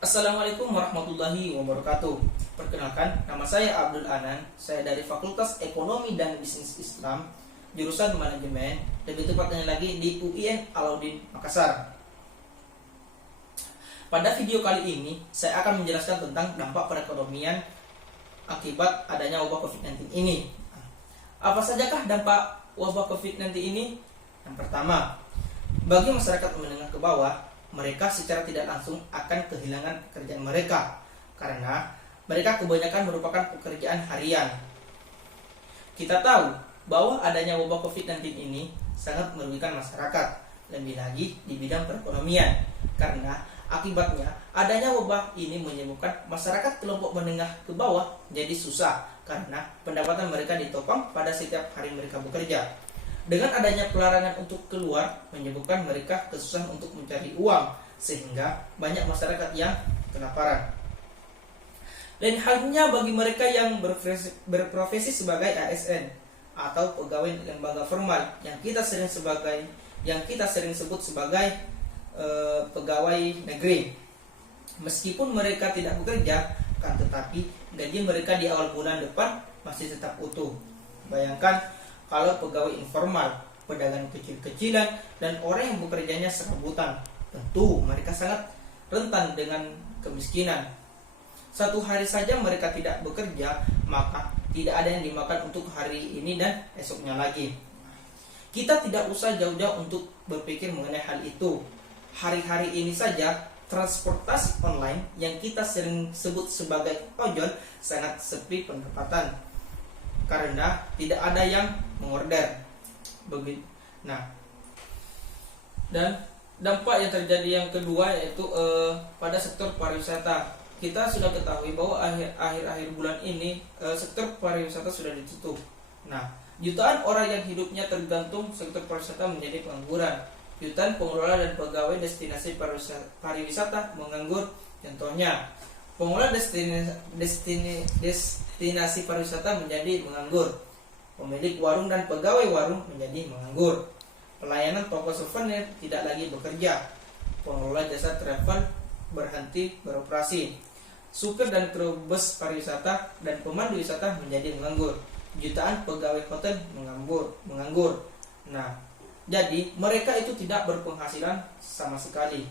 Assalamualaikum warahmatullahi wabarakatuh. Perkenalkan, nama saya Abdul Anan. Saya dari Fakultas Ekonomi dan Bisnis Islam, jurusan Manajemen, lebih tepatnya lagi di UIN Alauddin Makassar. Pada video kali ini, saya akan menjelaskan tentang dampak perekonomian akibat adanya wabah COVID-19 ini. Apa sajakah dampak wabah COVID-19 ini? Yang pertama, bagi masyarakat menengah ke bawah, mereka secara tidak langsung akan kehilangan pekerjaan mereka karena mereka kebanyakan merupakan pekerjaan harian. Kita tahu bahwa adanya wabah COVID-19 ini sangat merugikan masyarakat, lebih lagi di bidang perekonomian, karena akibatnya adanya wabah ini menyebabkan masyarakat kelompok menengah ke bawah jadi susah karena pendapatan mereka ditopang pada setiap hari mereka bekerja. Dengan adanya pelarangan untuk keluar menyebabkan mereka kesusahan untuk mencari uang, sehingga banyak masyarakat yang kelaparan. Lain halnya bagi mereka yang berprofesi sebagai ASN atau pegawai lembaga formal yang kita sering sebut sebagai pegawai negeri. Meskipun mereka tidak bekerja, kan tetapi gaji mereka di awal bulan depan masih tetap utuh. Bayangkan kalau pegawai informal, pedagang kecil-kecilan, dan orang yang bekerjanya serabutan, tentu mereka sangat rentan dengan kemiskinan. Satu hari saja mereka tidak bekerja, maka tidak ada yang dimakan untuk hari ini dan esoknya lagi. Kita tidak usah jauh-jauh untuk berpikir mengenai hal itu. Hari-hari ini saja, transportasi online yang kita sering sebut sebagai ojol sangat sepi pendapatan, karena tidak ada yang mengorder. Nah, dan dampak yang terjadi yang kedua yaitu pada sektor pariwisata. Kita sudah ketahui bahwa akhir-akhir bulan ini sektor pariwisata sudah ditutup. Nah, jutaan orang yang hidupnya tergantung sektor pariwisata menjadi pengangguran. Jutaan pengelola dan pegawai destinasi pariwisata menganggur. Contohnya, pengelola destinasi pariwisata menjadi menganggur. Pemilik warung dan pegawai warung menjadi menganggur. Pelayanan toko souvenir tidak lagi bekerja. Pengelola jasa travel berhenti beroperasi. Supir dan kru bus pariwisata dan pemandu wisata menjadi menganggur. Jutaan pegawai hotel menganggur. Nah, jadi mereka itu tidak berpenghasilan sama sekali.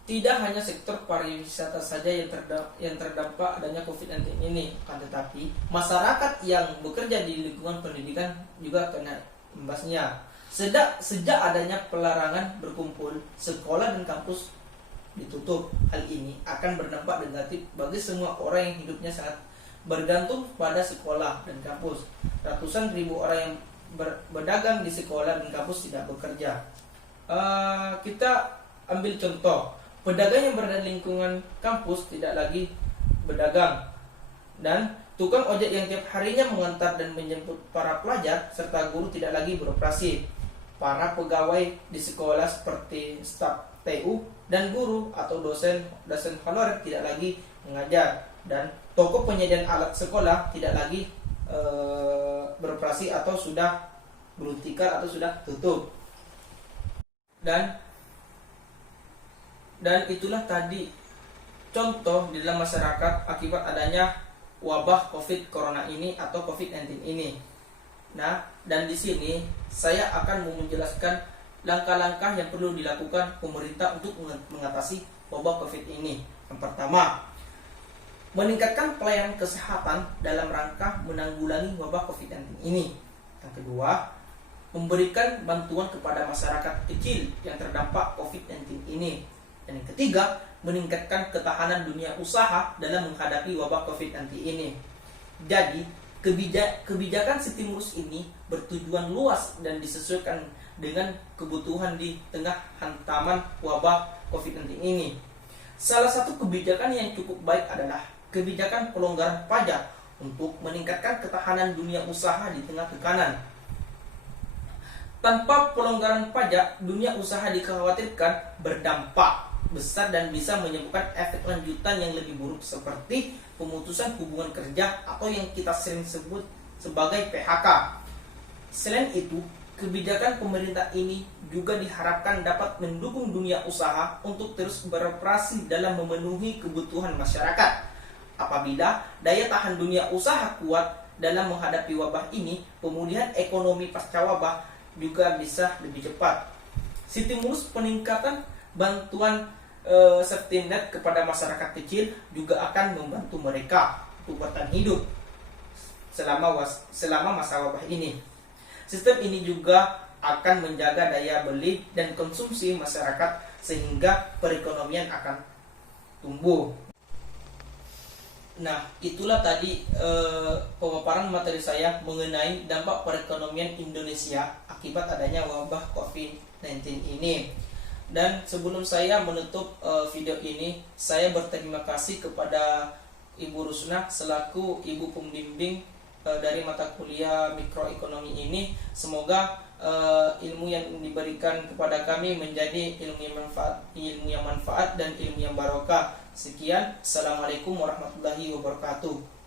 Tidak hanya sektor pariwisata saja yang terdampak adanya COVID-19 ini, akan tetapi masyarakat yang bekerja di lingkungan pendidikan juga kena imbasnya. Sejak adanya pelarangan berkumpul, sekolah dan kampus ditutup. Hal ini akan berdampak negatif bagi semua orang yang hidupnya sangat bergantung pada sekolah dan kampus. Ratusan ribu orang yang berdagang di sekolah dan kampus tidak bekerja. Kita ambil contoh. Pedagang yang berada di lingkungan kampus tidak lagi berdagang, dan tukang ojek yang tiap harinya mengantar dan menjemput para pelajar serta guru tidak lagi beroperasi. Para pegawai di sekolah seperti staf TU dan guru atau dosen honorer tidak lagi mengajar, dan toko penyediaan alat sekolah tidak lagi beroperasi atau sudah gulung tikar atau sudah tutup. Dan itulah tadi contoh di dalam masyarakat akibat adanya wabah COVID Corona ini atau COVID-19 ini. Nah, dan di sini saya akan menjelaskan langkah-langkah yang perlu dilakukan pemerintah untuk mengatasi wabah COVID ini. Yang pertama, meningkatkan pelayanan kesehatan dalam rangka menanggulangi wabah COVID-19 ini. Yang kedua, memberikan bantuan kepada masyarakat kecil yang terdampak COVID-19 ini. Dan yang ketiga, meningkatkan ketahanan dunia usaha dalam menghadapi wabah COVID-19 ini. Jadi, kebijakan stimulus ini bertujuan luas dan disesuaikan dengan kebutuhan di tengah hantaman wabah COVID-19 ini. Salah satu kebijakan yang cukup baik adalah kebijakan pelonggaran pajak untuk meningkatkan ketahanan dunia usaha di tengah tekanan. Tanpa pelonggaran pajak, dunia usaha dikhawatirkan berdampak besar dan bisa menyebabkan efek lanjutan yang lebih buruk seperti pemutusan hubungan kerja atau yang kita sering sebut sebagai PHK. Selain itu, kebijakan pemerintah ini juga diharapkan dapat mendukung dunia usaha untuk terus beroperasi dalam memenuhi kebutuhan masyarakat. Apabila daya tahan dunia usaha kuat dalam menghadapi wabah ini, pemulihan ekonomi pasca wabah juga bisa lebih cepat. Stimulus peningkatan bantuan safety net kepada masyarakat kecil juga akan membantu mereka untuk bertahan hidup selama masa wabah ini. Sistem ini juga akan menjaga daya beli dan konsumsi masyarakat sehingga perekonomian akan tumbuh. Nah, itulah tadi pemaparan materi saya mengenai dampak perekonomian Indonesia akibat adanya wabah COVID-19 ini. Dan sebelum saya menutup video ini, saya berterima kasih kepada Ibu Rusna selaku Ibu Pembimbing dari mata kuliah mikroekonomi ini. Semoga ilmu yang diberikan kepada kami menjadi ilmu yang manfaat dan ilmu yang barokah. Sekian, assalamualaikum warahmatullahi wabarakatuh.